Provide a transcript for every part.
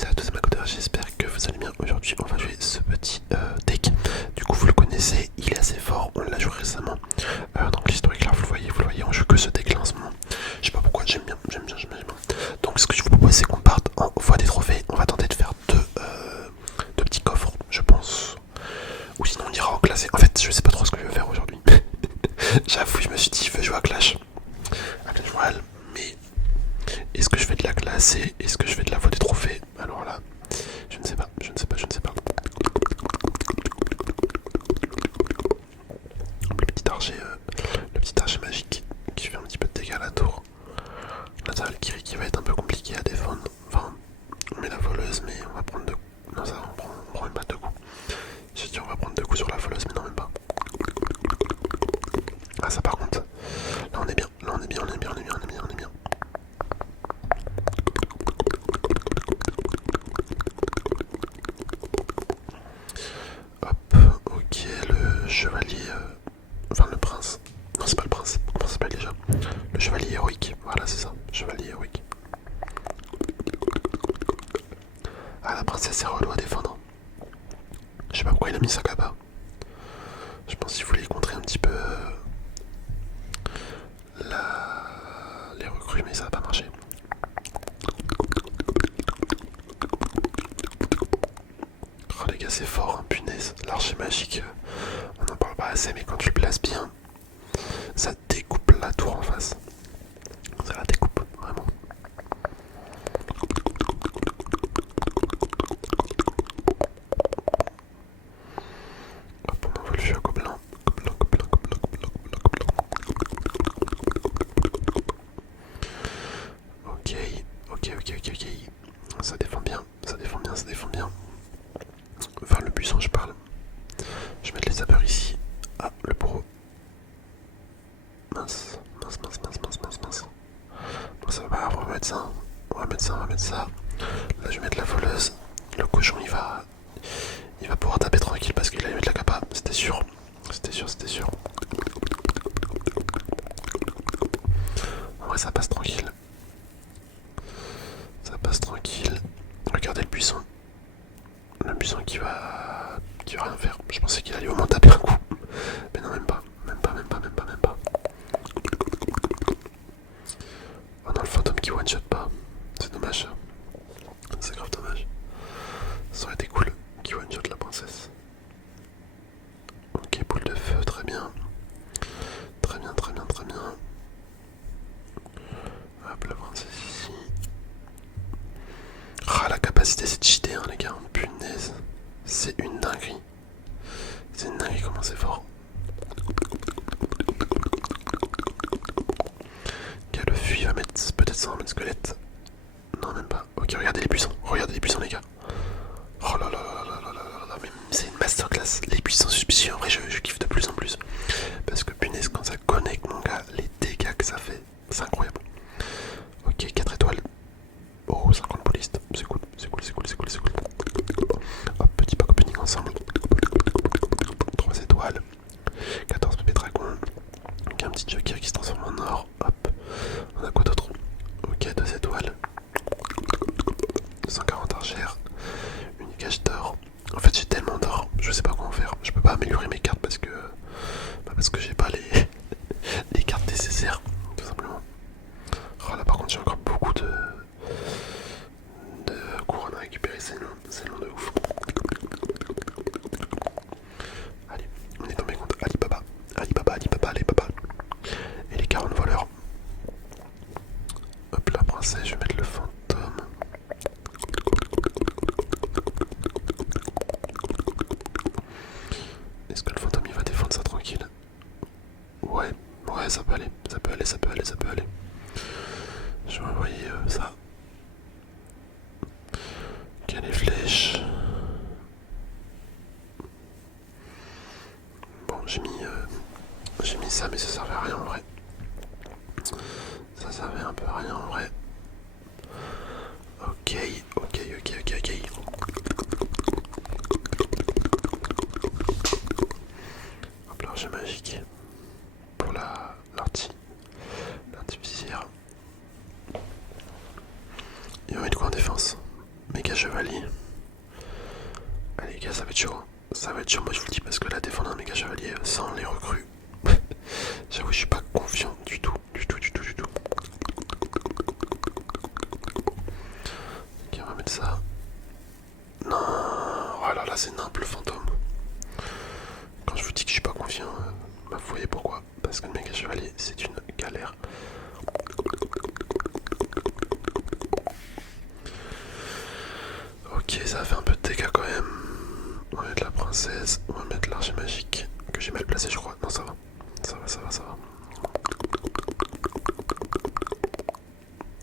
salut à tous, c'est Makoto, j'espère que vous allez bien. Aujourd'hui on va jouer ce petit deck. Du coup vous le connaissez, il est assez fort, on l'a joué récemment. Donc l'historique là, vous le voyez, on joue que ce deck là en ce moment. Je sais pas pourquoi, j'aime bien. Donc ce que je vous propose c'est qu'on parte en voie des trophées. On va tenter de faire deux petits coffres, je pense. Ou sinon on ira en classé. En fait je sais pas trop ce que je vais faire aujourd'hui. J'avoue, je me suis dit je veux jouer à Clash Royale, mais est-ce que je fais de la classe et est-ce que je fais de la voie des trophées? Alors là, je ne sais pas. Le petit archer magique qui fait un petit peu de dégâts à la tour. Là, t'as Valkyrie qui va être un peu compliqué à défendre. Enfin, on met la voleuse, mais on va prendre deux coups. Non, ça, on prend même pas deux coups. J'ai dit on va prendre deux coups sur la voleuse, mais non, même pas. Ah, ça par contre, là on est bien. Hop, ok, le chevalier, enfin le prince, non c'est pas le prince, comment ça s'appelle déjà? Le chevalier héroïque, voilà c'est ça, chevalier héroïque. Ah la princesse c'est relou à défendre. Je sais pas pourquoi il a mis ça là-bas. Je pense qu'il voulait contrer un petit peu les recrues, mais ça va pas marcher. Oh les gars c'est fort, hein, punaise, l'archer magique, on en parle pas assez, mais quand tu le places bien, ça découpe la tour en face. Ça la découpe, vraiment. Hop, on envoie le jeu à gobelin. Ok. Ça défend bien. Enfin, le buisson, je parle. Je vais mettre les sapeurs ici. Ah, le bourreau. Mince. Bon, ça va pas, on va mettre ça. On va mettre ça. Là, je vais mettre la voleuse. Le cochon, il va pouvoir taper tranquille parce qu'il allait mettre la capa. C'était sûr. En vrai, ça passe tranquille. Regardez le buisson. Le buisson qui va rien faire. Je pensais qu'il allait au moins taper un coup. Mais non, même pas. Oh non, le fantôme qui one shot pas. C'est dommage. C'est grave dommage. Ça aurait été cool qui one shot la princesse. Ok, boule de feu, très bien. Hop, la princesse ici. Ah, la capacité c'est de cheater, hein, les gars. Punaise. C'est une dinguerie. Comment c'est fort. Ok, le fuit va mettre peut-être 100 mètres squelette. Non, même pas. Ok, regardez les buissons, les gars. Oh là là, mais c'est une masterclass. Les buissons suspicieux, en vrai, je kiffe de plus en plus. Parce que punaise, quand ça connecte, mon gars, les dégâts que ça fait, c'est incroyable. Ok, 4 étoiles. Oh, 50 police, c'est cool. Hop, petit pack opening ensemble. 3 étoiles. 14 bébés dragons. Ok, un petit joker qui se transforme en or. Hop, on a quoi d'autre? Ok, 2 étoiles. 140 archères. Une cage d'or. En fait, j'ai tellement d'or, je sais pas quoi en faire. Je peux pas améliorer mes cartes parce que j'ai pas les cartes nécessaires, tout simplement. Oh là, par contre, j'ai encore beaucoup de couronnes à récupérer, c'est long de ouf. Allez, on est dans mes comptes. Alibaba. Et les 40 voleurs. Hop, la princesse, je vais mettre le fantôme. Est-ce que le fantôme il va défendre ça tranquille? Ouais, ça peut aller. Je vais envoyer ça. Ok, les flèches. Bon, j'ai mis ça, mais ça servait à rien en vrai. Ça servait un peu à rien en vrai. Ok. Hop, l'archer magique. Pour l'artificière. Il va mettre quoi en défense? Méga chevalier. Allez les gars, ça va être chaud. Ça va être chaud, moi je vous le dis, parce que là défendre un méga chevalier sans les recrues. J'avoue, je suis pas confiant du tout, du tout, du tout, du tout. Ok, on va mettre ça. Non, oh là là, c'est nimp le fantôme. Quand je vous dis que je suis pas confiant, bah vous voyez pourquoi. Parce que le méga chevalier, c'est une galère. Ok, ça a fait un peu de dégâts quand même. On va mettre la princesse, on va mettre l'archer magique, que j'ai mal placé je crois. Non, ça va. Ça va, ça va, ça va.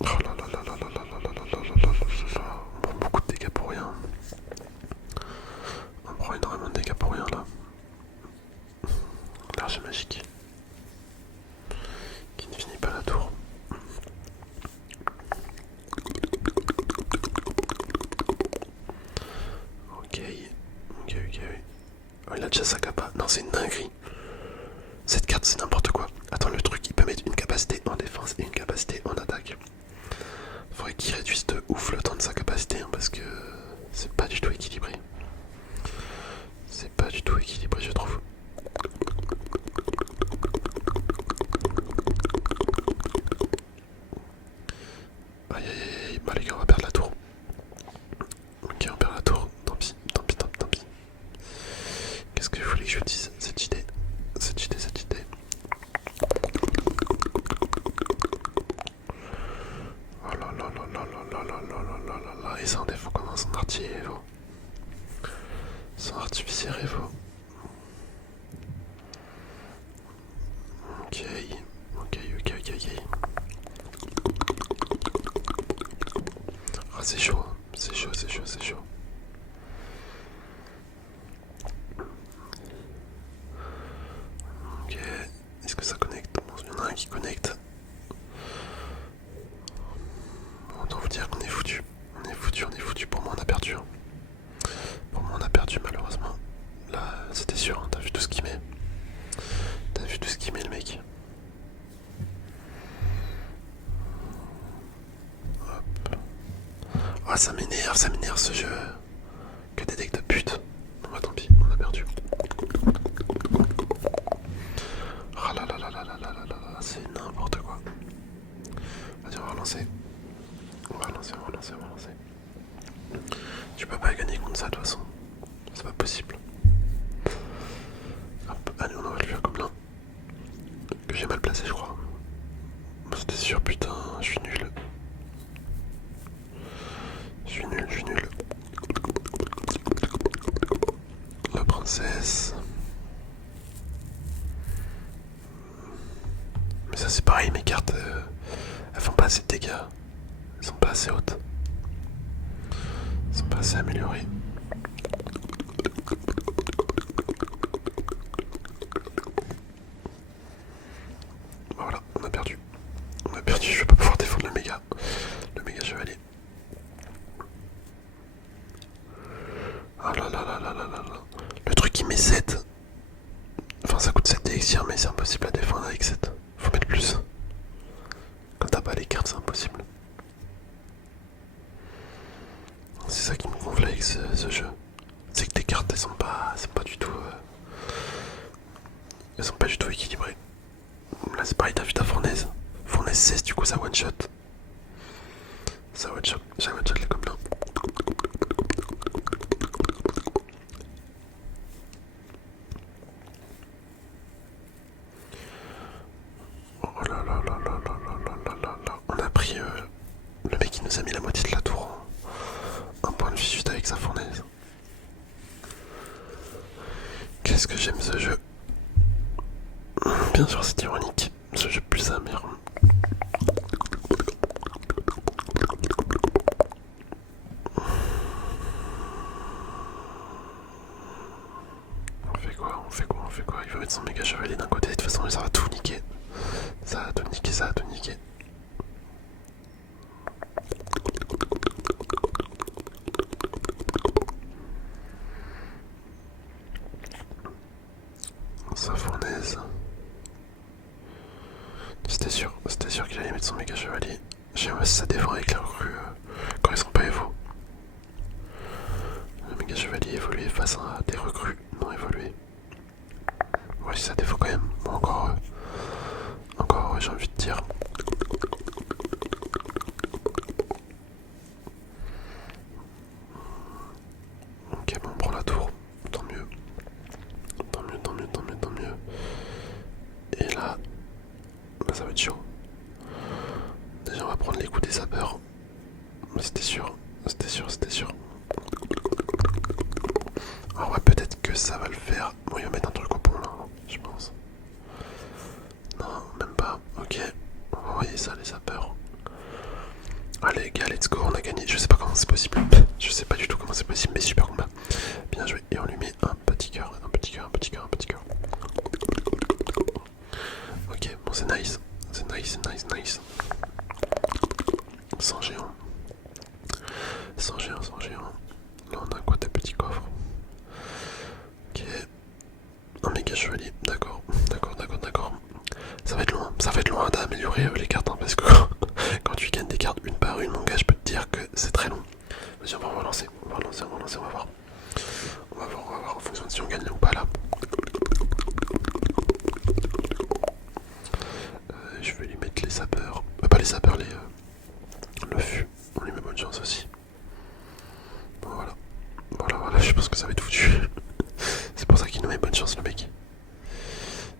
Oh là là là là là là là là là là là là. On prend beaucoup de dégâts pour rien. On prend énormément de dégâts pour rien là. L'archer magique. Qui ne finit pas la tour. Ok. Ok, ok. Oh, il a déjà sa capa. Non, c'est une dinguerie. Cette carte, c'est n'importe quoi. Attends, le truc, il peut mettre une capacité en défense et une capacité en attaque. Faudrait qu'il réduise de ouf le temps de sa capacité, hein, parce que c'est pas du tout équilibré. C'est pas du tout équilibré, je trouve. Aïe aïe aïe, bah les gars, on va perdre la tour. Ok, on perd la tour. Tant pis, tant pis, tant pis, tant pis. Qu'est-ce que je voulais que je dise? Cette idée. Cette idée, cette idée. Oh là là là là là là là là là là là là. Et ça en défaut comme son artillerie Evo. Son artificier Evo. Ok, ok, ok, ok, ok. Ah c'est chaud, hein. C'est chaud, c'est chaud, c'est chaud. Ok, est-ce que ça connecte? Bon, il y en a un qui connecte. Bon, autant vous dire qu'on est foutu. On est foutu, on est foutu. Pour moi on a perdu. Hein. Pour moi on a perdu malheureusement. Là c'était sûr, hein. T'as vu tout ce qu'il met. T'as vu tout ce qu'il met le mec. Hop. Ah ça m'énerve ce jeu. Que des decks de pute. Bon bah tant pis, on a perdu. Ah là là là là là là là là, c'est n'importe quoi. Vas-y, on va relancer. On va relancer, on va relancer, on va relancer. Tu peux pas gagner contre ça de toute façon. C'est pas possible. Hop, allez, on envoie lui un gobelin. Que j'ai mal placé, je crois. C'était sûr, putain, je suis nul. Je suis nul, je suis nul. La princesse. Mais ça, c'est pareil, mes cartes, elles font pas assez de dégâts. Elles sont pas assez hautes. Elles sont pas assez améliorées. Voilà, on a perdu. On a perdu, je vais pas pouvoir défendre le méga chevalier. Ah là là là là là là là. Le truc il met 7. Enfin ça coûte 7 d'élixir mais c'est impossible à défendre avec 7. Faut mettre plus. Quand t'as pas les cartes c'est impossible. C'est ça qui me gonfle avec ce jeu. C'est que tes cartes elles sont pas du tout. Elles sont pas du tout équilibrées. Là c'est pareil, t'as vu ta fournaise. Fournaise 16 du coup ça one shot. Ça one shot les gobelins. Oh là là là là là là là là là. On a pris le mec qui nous a mis la moitié de la tour. Un point de vue juste avec sa fournaise. Qu'est-ce que j'aime ce jeu. Bien sûr c'est ironique. Ce jeu plus amer. On fait quoi? On fait quoi? On fait quoi? Il va mettre son méga chevalier d'un côté. De toute façon ça va tout niquer. Ça va tout niquer, ça va tout niquer. Sa fournaise. C'était sûr qu'il allait mettre son méga chevalier. Je sais pas si ça défend avec les recrues quand ils sont pas évos. chevalier évolué face à des recrues non évoluées. Ouais, ça défaut quand même. Bon, encore, j'ai envie de dire. Ok, bon, on prend la tour. Tant mieux. Tant mieux, tant mieux, tant mieux, tant mieux. Et là, ça va être chaud. Déjà, on va prendre les coups des sapeurs. C'était sûr, c'était sûr, c'était sûr. Alors ouais, peut-être que ça va le faire. Bon, il va mettre un truc au pont là, je pense. Non, même pas. Ok, on va envoyer ça, les sapeurs. Allez les gars, let's go, on a gagné. Je sais pas comment c'est possible. Je sais pas du tout comment c'est possible, mais super combat. Bien joué. Et on lui met un petit cœur, un petit cœur, un petit cœur, un petit cœur. Ok, bon c'est nice. C'est nice, c'est nice, nice. Sans géant. Sans géant, sans géant. Là on a quoi des petits coffres. Ok. Un méga chevalier, d'accord, d'accord, d'accord, d'accord. Ça va être loin d'améliorer les cartes, hein, parce que quand tu gagnes des cartes une par une, mon gars, je peux te dire que c'est très long. Vas-y, on va relancer, on va relancer, on va relancer, on va voir. On va voir en fonction de si on gagne ou pas là. Je vais lui mettre les sapeurs, pas les sapeurs, le fût. On lui met bonne chance aussi. Bon, voilà. Voilà, je pense que ça va être foutu. C'est pour ça qu'il nous met bonne chance, le mec.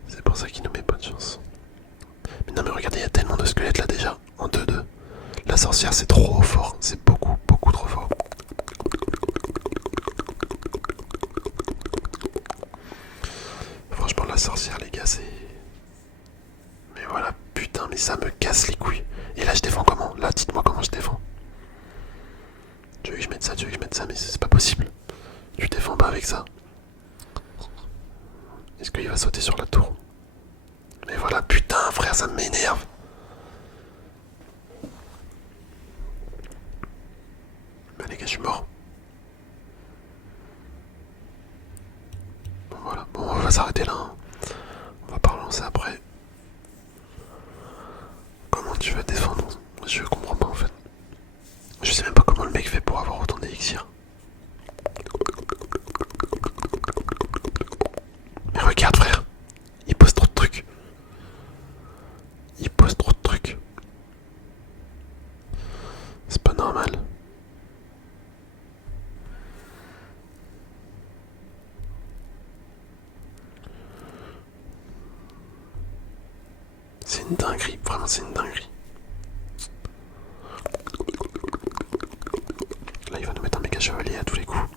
C'est pour ça qu'il nous met bonne chance. Mais non, mais regardez, il y a tellement de squelettes là déjà, en 2-2. La sorcière, c'est trop fort, c'est beaucoup, beaucoup trop fort. Franchement, la sorcière, les gars, c'est... Mais voilà, putain, mais ça me casse les couilles. Et là, je défends comment? Là, dites-moi comment je défends. Tu veux que je mette ça, tu veux que je mette ça, mais c'est pas possible. Tu défends pas avec ça. Est-ce qu'il va sauter sur la tour? Mais voilà, putain, frère, ça m'énerve. Bah les gars, je suis mort. Bon voilà, bon on va s'arrêter là, hein. On va pas relancer après. Comment tu vas défendre? Je comprends pas en fait. Je sais même pas comment le mec fait pour avoir autant d'élixir. Mais regarde frère, il pose trop de trucs. Il pose trop de trucs. C'est pas normal. C'est une dinguerie, vraiment c'est une dinguerie. Là il va nous mettre un méga chevalier à tous les coups.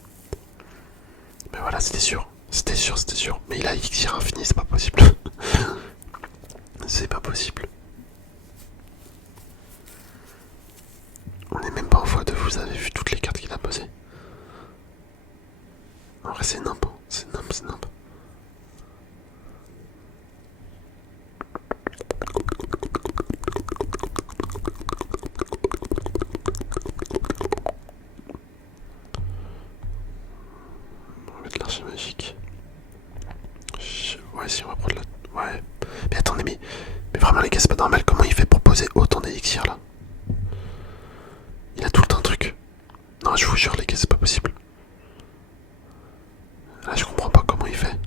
Mais voilà, c'était sûr. C'était sûr, c'était sûr. Mais il a élixir infini, c'est pas possible. C'est pas possible. On est même pas en x2, vous avez vu toutes les cartes qu'il a posées. En vrai c'est nimp, c'est nimp, c'est nimp. On va mettre l'archer magique. Ouais, si on va prendre la... Ouais. Mais attendez, mais vraiment les gars, c'est pas normal. Comment il fait pour poser autant d'élixir là? Il a tout le temps un truc. Non, je vous jure les gars, c'est pas possible. Là, je comprends pas comment il fait.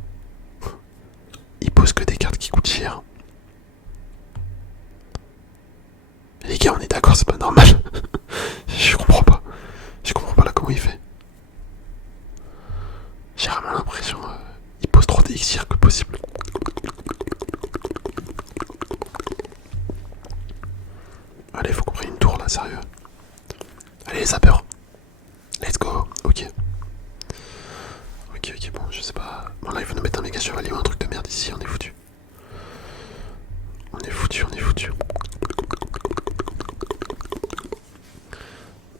Il pose que des cartes qui coûtent cher. Mais les gars, on est d'accord, c'est pas normal. Je comprends pas. Je comprends pas là comment il fait. J'ai vraiment l'impression... il pose trop d'élixir que possible. Allez, faut qu'on prenne une tour là, sérieux. Allez, les sapeurs. Let's go. Ok. Ok, bon, je sais pas. Bon, là, il faut nous mettre un méga chevalier ou un truc de merde ici, on est foutu. On est foutu, on est foutu.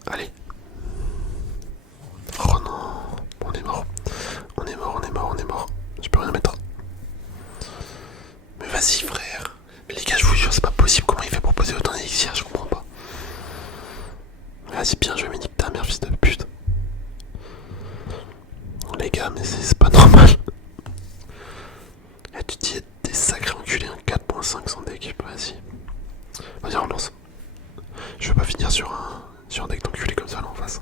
Allez. Oh non. On est mort. On est mort, on est mort, on est mort. Je peux rien mettre. Mais vas-y, frère. Mais les gars, je vous jure, c'est pas possible. Comment il fait pour poser autant d'élixir? Je comprends pas. Vas-y, bien joué, mais nique ta mère, fils de pute. Les gars, mais c'est pas normal. Et tu dis des sacrés enculés, un 4.5 sans deck. Vas-y. Vas-y, on lance. Je veux pas finir sur un deck d'enculé comme ça là en face.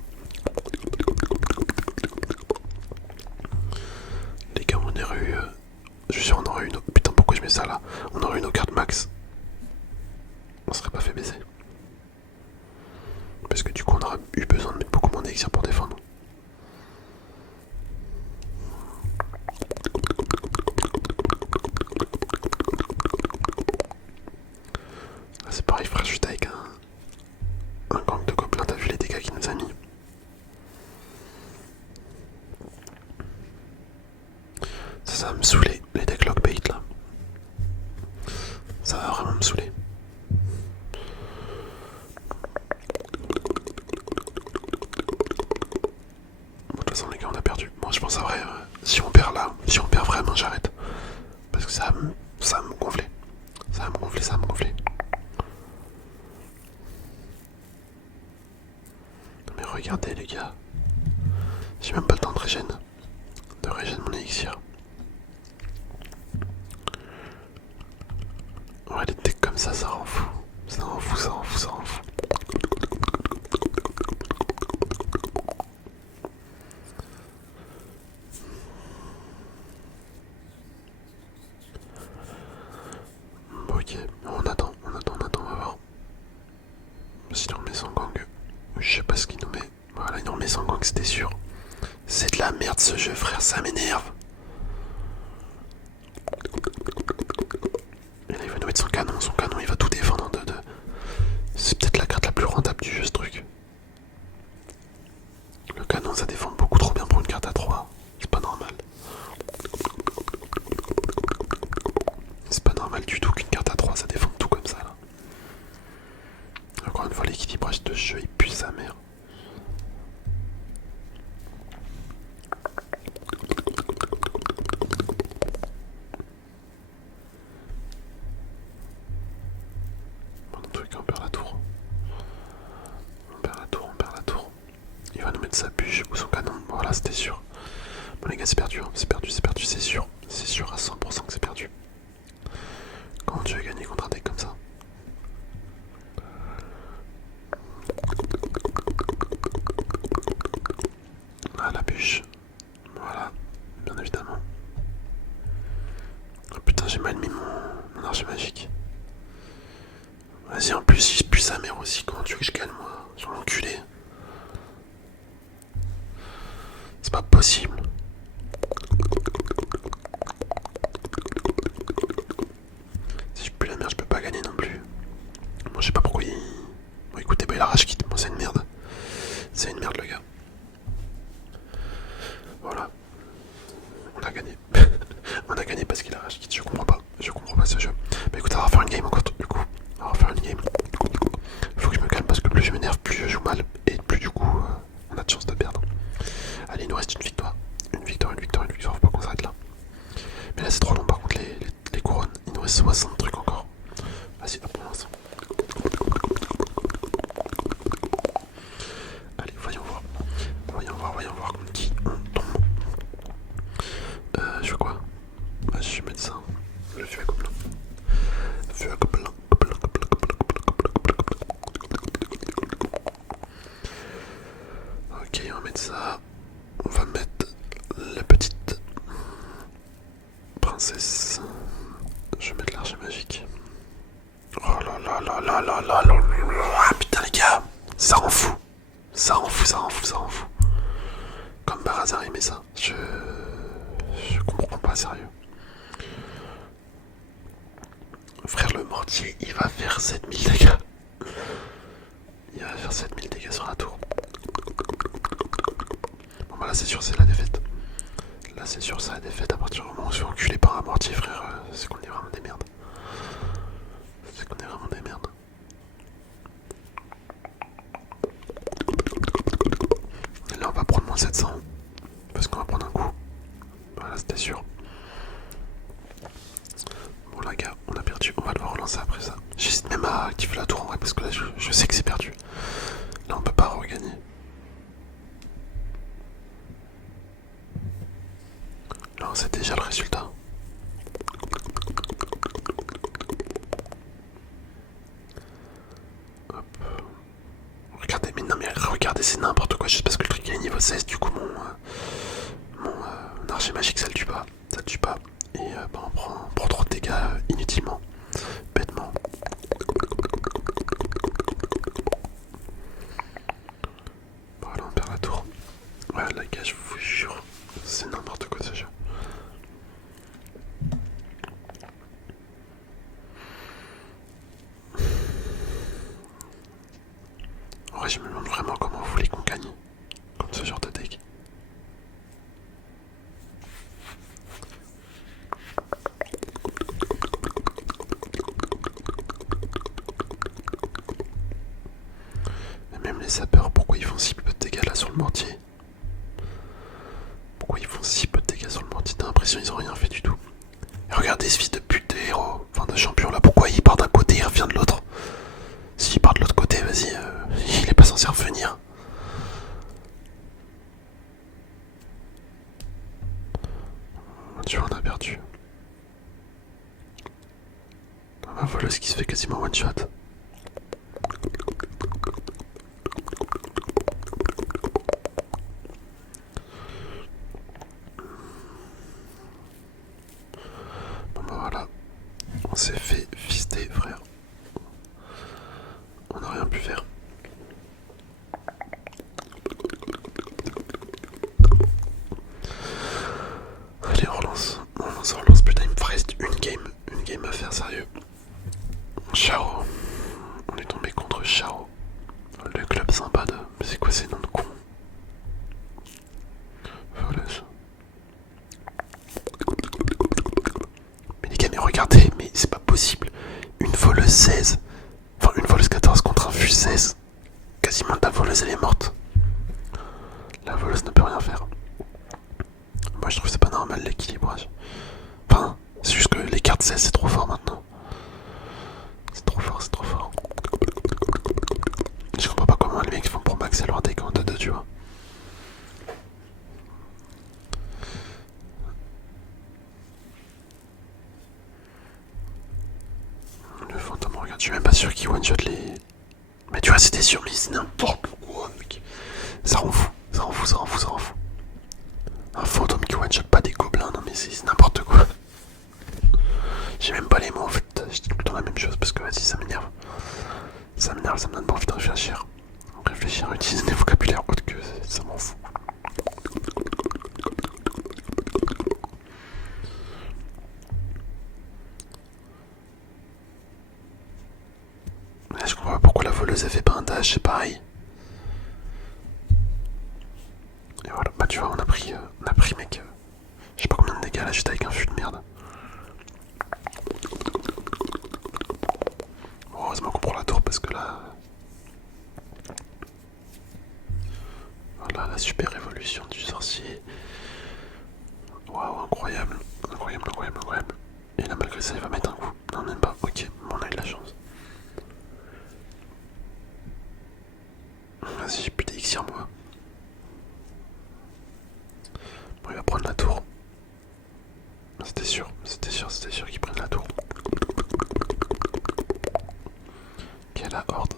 Ça va me saouler, les decks lockbait là. Ça va vraiment me saouler. Bon, de toute façon les gars on a perdu. Moi je pense à vrai, si on perd là, si on perd vraiment j'arrête. Parce que ça va me gonfler. Ça va me gonfler, ça va me gonfler. Mais regardez les gars. J'ai même pas le temps de régène. De régène mon élixir. Ouais les decks comme ça rend fou. Ça rend fou, ça rend fou, ça rend fou. Ok, on attend, on va voir. S'il en met sans gang, je sais pas ce qu'il nous met. Voilà, il en met sans gang, c'était sûr. C'est de la merde ce jeu, frère, ça m'énerve. Et là, il va nous mettre son canon, il va tout défendre en 2-2. C'est peut-être la carte la plus rentable du jeu, ce truc. Le canon, ça défend beaucoup trop bien pour une carte à 3. C'est pas normal. C'est pas normal du tout qu'une carte à 3 ça défend tout comme ça là. Encore une fois, l'équilibrage de ce jeu il pue sa mère. Bon, dans tous les cas, on perd la tour. On perd la tour, on perd la tour. Il va nous mettre sa bûche ou son canon. Voilà, c'était sûr. Bon, les gars, c'est perdu, hein. C'est perdu, c'est sûr. C'est sûr à 100% que c'est perdu. Comment tu veux gagner contre un deck comme ça? Ah, la bûche. Voilà, bien évidemment. Oh putain, j'ai mal mis mon archer magique. Vas-y, en plus, il pue sa mère aussi. Comment tu veux que je gagne, moi? Sur l'enculé. C'est pas possible. Si je pue la merde, je peux pas gagner non plus. Moi, je sais pas pourquoi il. Bon, écoutez, bah, il a rage quitte. Moi, c'est une merde. C'est une merde, le gars. Voilà. On a gagné. On a gagné parce qu'il a rage quitte. Je comprends pas. Je comprends pas ce jeu. Bah, écoute, on va refaire une game encore. Du coup, on va refaire une game. Faut que je me calme parce que plus je m'énerve, plus je joue mal. Et plus, du coup, on a de chance de perdre. Allez, il nous reste une victoire. Une victoire. Faut pas qu'on s'arrête là. Mais là, c'est trop long par contre, les couronnes. Il nous reste 60 trucs encore. Vas-y, hop, on lance. Allez, voyons voir. Voyons voir contre qui on tombe. Je fais quoi? Bah, je vais mettre ça. Le feu à gobelin. Feu à gobelin. Ok, on va mettre ça. On va mettre la petite princesse. Je vais mettre l'archer magique. Oh là là là là là là là. Ah putain les gars, ça rend fou. Ça rend fou. Comme par hasard il met ça. Je comprends pas, sérieux. Frère, le mortier il va faire 7000 dégâts. Il va faire 7000 dégâts sur la tour. Bon bah là c'est sûr, c'est la défaite. Là c'est sûr, c'est la défaite. À partir du moment où on se fait enculer par un mortier, frère, c'est qu'on est vraiment des merdes. Et là on va prendre moins 700. Parce qu'on va prendre un coup. Voilà, c'était sûr. Bon là gars, on a perdu, on va devoir relancer après ça. J'hésite même à activer la tour en vrai parce que là je sais que c'est perdu. Là on peut pas regagner. Là on sait déjà le résultat. Hop. Regardez, mais non mais regardez, c'est n'importe quoi, juste parce que le truc est niveau 16, du coup mon archer magique ça le tue pas. Ça le tue pas. Et bah, on prend trop de dégâts inutilement. Bêtement. Voilà, on perd la tour. Ouais, la gars, je vous jure, c'est n'importe quoi ce jeu. En vrai, je me demande vraiment comment vous voulez qu'on gagne contre ce genre de deck. le mortier. Pourquoi ils font si peu de dégâts sur le mortier? T'as l'impression qu'ils ont rien fait du tout. Et regardez ce fils de pute de héros, enfin de champion là, pourquoi il part d'un côté et il revient de l'autre? S'il part de l'autre côté, vas-y, il est pas censé revenir. Tu vois, on a perdu. Ma voleuse qui se fait quasiment one shot. Bon bah voilà, on s'est fait fister frère. On n'a rien pu faire. Allez on relance, putain il me reste une game à faire sérieux. Chao, on est tombé contre Chao. Le club sympa de... Mais c'est quoi ces noms de cons? Voleuse. Mais les gars, mais regardez, mais c'est pas possible. Une voleuse 16. Enfin, une voleuse 14 contre un fus 16. Quasiment ta voleuse elle est morte. La voleuse ne peut rien faire. Moi je trouve que c'est pas normal l'équilibrage. Enfin, c'est juste que les cartes 16 c'est trop fort maintenant. C'est trop fort, c'est trop fort. Je comprends pas comment les mecs font pour maxer leur deck en 2-2, tu vois. Le fantôme regarde, je suis même pas sûr qu'il one-shot les... Mais tu vois, c'était sûr, mais c'est n'importe quoi, mec. Ça rend fou, ça rend fou, ça rend fou, ça rend fou. Un fantôme qui one-shot pas des gobelins, non mais c'est n'importe quoi. J'ai même pas les mots en fait, je dis tout le temps la même chose parce que vas-y, ça m'énerve. Ça m'énerve, ça me donne pas envie de réfléchir. Réfléchir, utiliser des vocabulaires autres que ça m'en fout. Je comprends pas pourquoi la voleuse elle fait pas un dash, c'est pareil. Et voilà, bah tu vois, on a pris mec, je sais pas combien de dégâts là, juste avec un fût de merde. Bon, heureusement qu'on prend la tour parce que là... Voilà, la super évolution du sorcier. Waouh, incroyable, incroyable, incroyable, incroyable. Et là malgré ça il va mettre un coup. Non même pas, ok, on a eu de la chance. Vas-y, j'ai plus d'élixir moi. Bon, il va prendre la tour. C'était sûr, qu'il prenne la tour. Ok, la horde.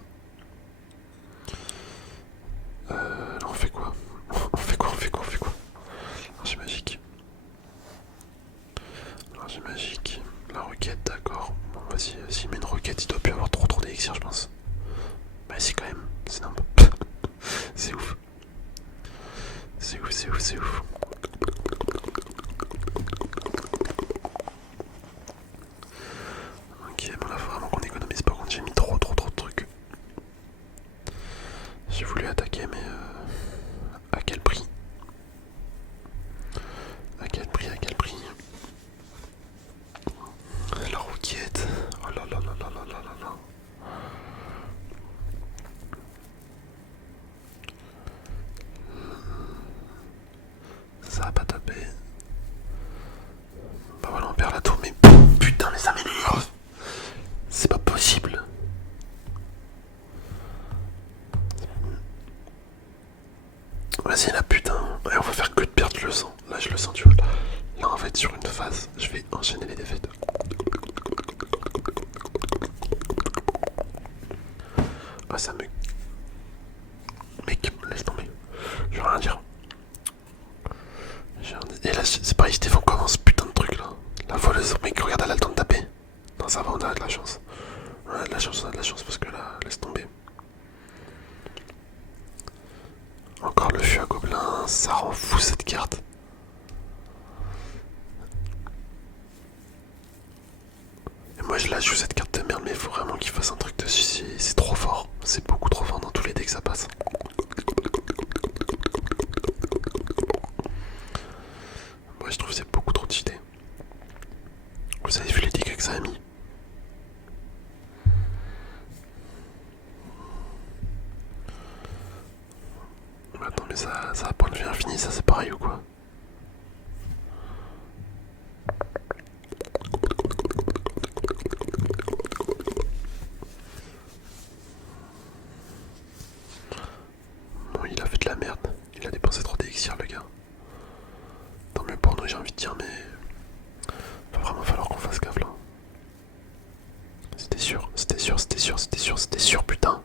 Là on fait quoi? On fait quoi? Archi magique. Archi magique. La roquette, d'accord. Bon, vas-y, s'il met une roquette, il doit plus avoir trop d'élixir, je pense. Bah si quand même, c'est n'importe. C'est ouf. C'est ouf. Ok, bon là faut vraiment qu'on économise. Par contre j'ai mis trop de trucs. J'ai voulu attaquer mais à quel prix? À quel prix? La roquette. Oh là là là là là là là là. Ça va pas taper. Bah voilà, on perd la tour, mais putain, mais ça m'énerve. C'est pas possible. Vas-y, là, putain. Ouais, on va faire que de perdre, je le sens. Là, je le sens, tu vois. Là, en fait, sur une phase, je vais enchaîner les défaites. Ah, ça me... Mec, laisse tomber. Je vais rien dire. Et là, c'est pareil, Stéphane commence putain de truc là. La voleuse, mec, regarde, elle a le temps de taper. Non, ça va, on a de la chance. On a de la chance parce que là, laisse tomber. Encore le fût à gobelin, ça rend fou cette carte. Et moi je la joue cette carte de merde, mais il faut vraiment qu'il fasse un truc dessus, c'est trop fort. C'est beaucoup trop fort dans tous les decks, ça passe. Moi je trouve que c'est beaucoup trop cheaté. Vous avez vu les dégâts que ça a mis? Attends, mais ça dernier, ça c'est pareil ou quoi? Bon, il a fait de la merde. Il a dépensé trop d'élixir, le gars. Tant mieux pour nous, j'ai envie de dire, mais va vraiment falloir qu'on fasse gaffe là. C'était sûr, c'était sûr, c'était sûr, c'était sûr, c'était sûr, putain.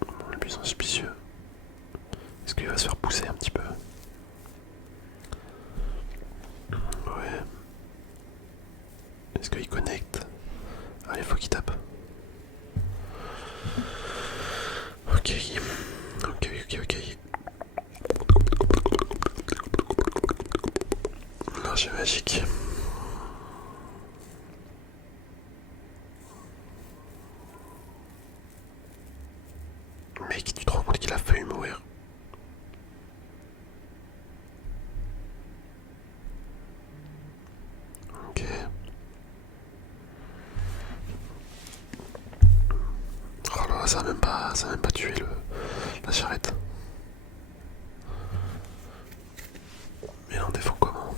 Bon, le buisson suspicieux. Est-ce qu'il va se faire pousser un petit peu? Ouais. Est-ce qu'il connecte? Allez, faut qu'il tape. Ok. Ok, ok, ok. L'arche magique. Mec, tu te rends compte qu'il a failli mourir? Ok. Oh là là, ça a même pas tué la charrette. Mais là on défend comment?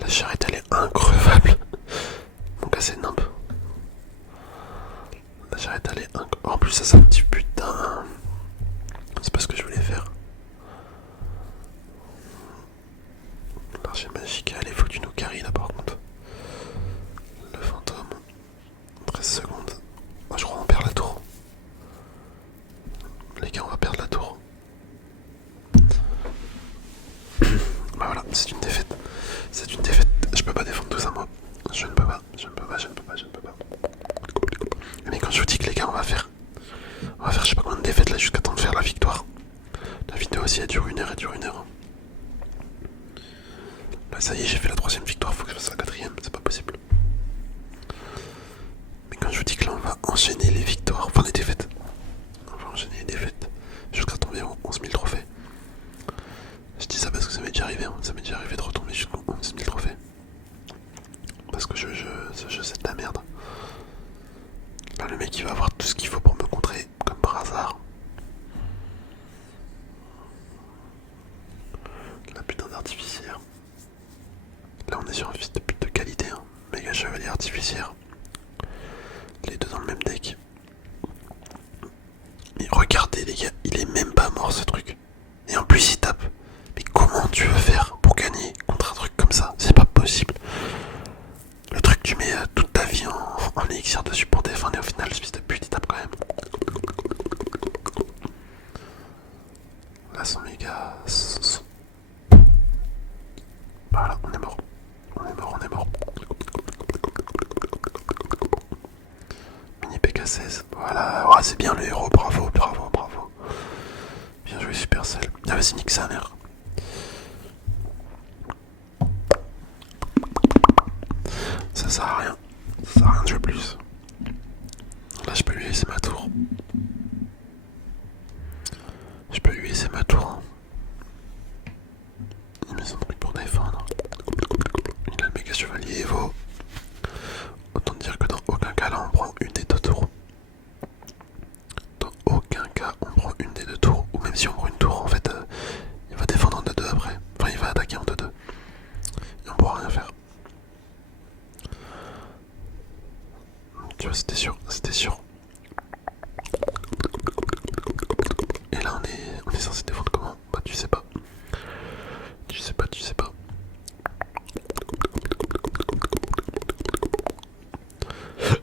La charrette elle est increvable. Mon gars c'est nimp. La charrette elle est increvable. En plus ça un petit putain. C'est pas ce que je voulais faire. L'archer magique, allez faut que tu nous carry là par contre. Le fantôme. 13 secondes. Moi je crois qu'on perd la tour. Les gars on va perdre la tour. Bah voilà, c'est une défaite. C'est une défaite. Je peux pas défendre tout ça moi. Je ne peux pas, je ne peux pas, je ne peux pas, je ne peux pas. Mais quand je vous dis que les gars on va faire je sais pas combien de défaites là jusqu'à temps de faire la victoire. La vidéo aussi elle dure une heure, elle dure une heure. Là ça y est j'ai fait la troisième victoire, faut que je fasse la quatrième, c'est pas possible. Mais quand je vous dis que là on va enchaîner les victoires, enfin les défaites. On va enchaîner les défaites jusqu'à tomber en 11 000 trophées. Je dis ça parce que ça m'est déjà arrivé, hein. Ça m'est déjà arrivé de retomber jusqu'en 11 000 trophées. Parce que ce jeu c'est de la merde. Là le mec il va avoir tout ce qu'il faut pour me contrer comme par hasard. La putain d'artificière. Là on est sur un fils de pute de qualité, hein. Méga chevalier artificière. Les deux dans le même deck. Mais regardez les gars, il est même pas mort ce truc. Et en plus il tape. Mais comment tu veux faire pour gagner contre un truc comme ça? C'est pas possible. Le truc tu mets toute ta vie en élixir dessus pour défendre et au final le fils de pute il tape quand même. Là son méga... Voilà, on est mort. On est mort, on est mort. Mini PK16. Voilà, ouais, c'est bien le héros, bravo, bravo, bravo. Bien joué Supercell. Ah vas-y nique sa mère. Ça sert à rien. Ça sert à rien de jouer plus. Là je peux lui laisser ma tour. Je peux lui laisser ma tour. Il met son truc pour défendre. Il a le méga chevalier Evo. Autant dire que dans aucun cas là on prend une des deux tours. Dans aucun cas on prend une des deux tours. Ou même si on prend une tour en fait il va défendre en 2-2 après. Enfin il va attaquer en 2-2. Et on pourra rien faire. Tu vois c'était sûr, c'était sûr. Et là on est censé défendre comment? Bah tu sais pas. Tu sais pas, tu sais pas.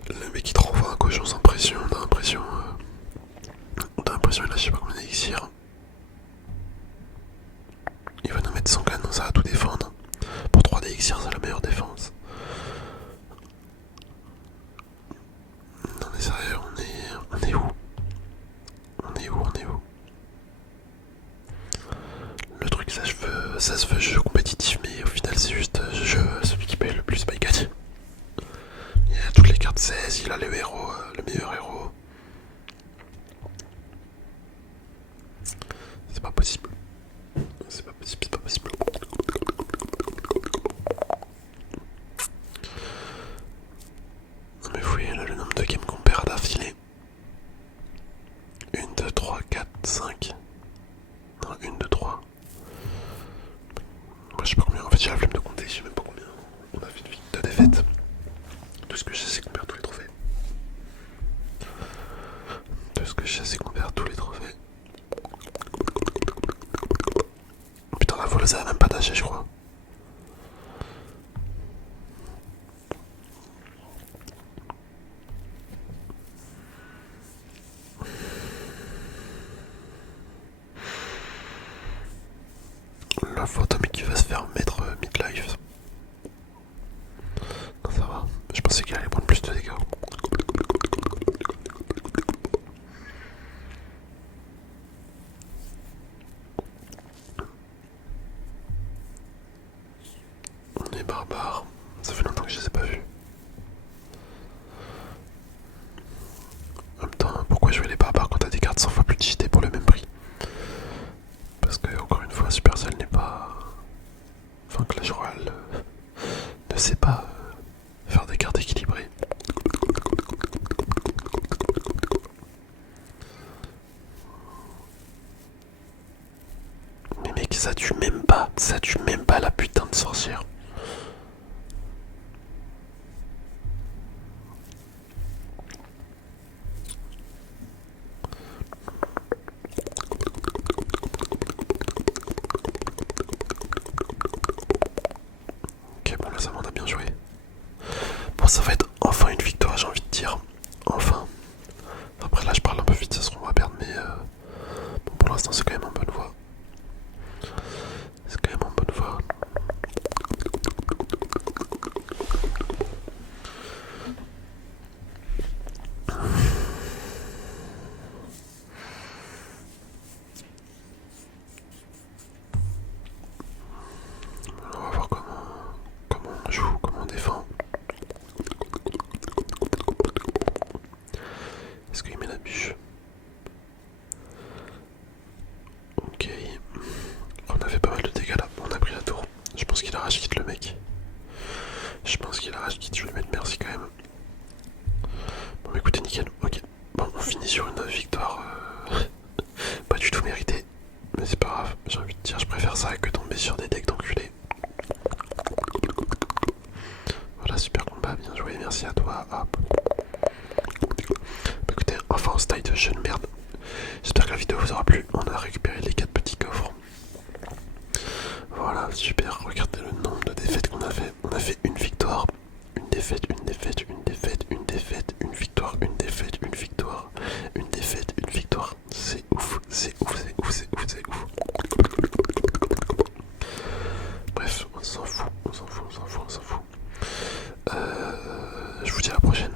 Le mec il te renvoie un cochon sans pression, on a l'impression. On a l'impression il a je sais pas combien d'élixir. Il va nous mettre son canon, ça va tout défendre. Pour 3 d'élixir c'est la meilleure défense. Non mais sérieux, on est où? On est où? On est où? Le truc ça se veut jeu compétitif mais au final c'est juste celui qui paye le plus bah il gagne. Il a toutes les cartes 16, il a le héros, le meilleur héros. C'est pas possible. C'est pas possible, c'est pas possible. défaites. Tout ce que je sais, c'est qu'on perd tous les trophées. Tout ce que je sais, c'est qu'on perd tous les trophées. Putain, la voleuse, elle a même pas d'HG, je crois. La photo, mais qui va se faire mettre midlife. Non, ça va. Je pensais qu'il allait prendre plus de dégâts. On est barbares. Ça fait longtemps que je les ai pas vus. En même temps, pourquoi jouer les barbares quand t'as des cartes 100 fois plus digitées pour le même prix? Parce que, encore une fois, Supercell n'est pas... Enfin, Clash Royale ne sait pas faire des cartes équilibrées. Mais mec, ça tue même pas la putain de sorcière. Ok, bon là ça m'en a bien joué. Bon, ça va être enfin une victoire, j'ai envie de dire. Enfin. Après là je parle un peu vite, ça se trouve on va perdre, mais bon, pour l'instant c'est quand même en bonne voie. C'est quand même en bonne voie. On va voir comment on joue, comment on défend. Est-ce qu'il met la bûche? Ok. On a fait pas mal de dégâts là, on a pris la tour. Je pense qu'il a rage quitte le mec. Je vais lui mettre merci quand même. Bon bah écoutez nickel, ok. Bon on finit sur une victoire pas du tout méritée. Mais c'est pas grave, j'ai envie de dire je préfère ça que tomber sur des decks d'enculés. Voilà, super combat, bien joué, merci à toi. Hop. Bah écoutez, enfin on style de jeune merde. J'espère que la vidéo vous aura plu. On a récupéré les 4 petits coffres. Voilà, super. Regardez le nombre de défaites qu'on a fait. On a fait une victoire, une défaite, une défaite, une défaite, une défaite, une victoire, une défaite, une victoire, une défaite, une victoire. C'est ouf, c'est ouf, c'est ouf, c'est ouf, c'est ouf. Bref, on s'en fout, on s'en fout, on s'en fout, on s'en fout. Je vous dis à la prochaine.